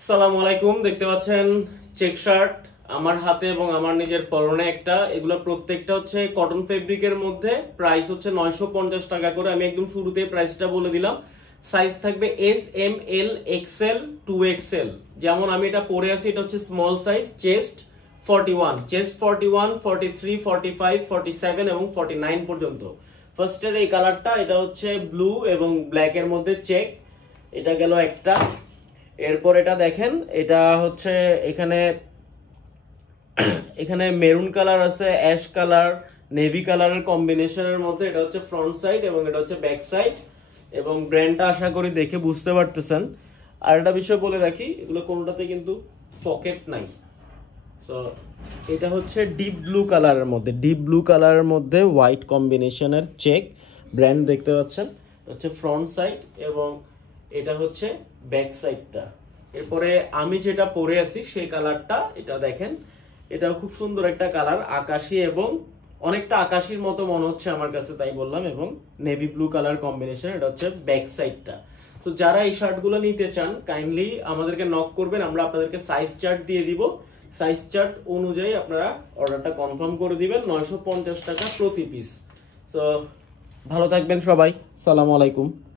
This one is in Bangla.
আসসালামু আলাইকুম। দেখতে পাচ্ছেন চেক শার্ট আমার হাতে এবং আমার নিজের পরনে একটা। এগুলো প্রত্যেকটা হচ্ছে কটন ফেব্রিকের মধ্যে। প্রাইস হচ্ছে 950 টাকা করে। আমি একদম শুরুতেই প্রাইসটা বলে দিলাম। সাইজ থাকবে এস, এম, এল, এক্সেল, 2XL। যেমন আমি এটা পরে আছি, এটা হচ্ছে স্মল সাইজ। চেস্ট 41, চেস্ট 41, 43, 45, 47 এবং 49 পর্যন্ত। ফার্স্টের এই কালারটা, এটা হচ্ছে ব্লু এবং ব্ল্যাক এর মধ্যে চেক। এটা গেল একটা। এরপর এটা দেখেন, এটা হচ্ছে এখানে এখানে মেরুন কালার আছে, অ্যাশ কালার, নেভি কালারের কম্বিনেশনের মধ্যে। এটা হচ্ছে ফ্রন্ট সাইড এবং এটা হচ্ছে ব্যাক সাইড, এবং ব্র্যান্ডটা আশা করি দেখে বুঝতে পারতেছেন। আর একটা বিষয় বলে রাখি, এগুলো কোনটাতে কিন্তু পকেট নাই। তো এটা হচ্ছে ডিপ ব্লু কালারের মধ্যে, ডিপ ব্লু কালারের মধ্যে হোয়াইট কম্বিনেশনের চেক। ব্র্যান্ড দেখতে পাচ্ছেন, হচ্ছে ফ্রন্ট সাইড এবং এটা হচ্ছে ব্যাক সাইডটা। এরপরে আমি যেটা পরে আছি সেই কালারটা, এটা দেখেন, এটাও খুব সুন্দর একটা কালার, আকাশী এবং অনেকটা আকাশীর মতো মনে হচ্ছে আমার কাছে, তাই বললাম। এবং নেভি ব্লু কালার কম্বিনেশন, এটা হচ্ছে ব্যাক সাইডটা। তো যারা এই শার্টগুলো নিতে চান, কাইন্ডলি আমাদেরকে নক করবেন, আমরা আপনাদেরকে সাইজ চার্ট দিয়ে দিব। সাইজ চার্ট অনুযায়ী আপনারা অর্ডারটা কনফার্ম করে দিবেন। 950 টাকা প্রতি পিস। সো ভালো থাকবেন সবাই। সালাম আলাইকুম।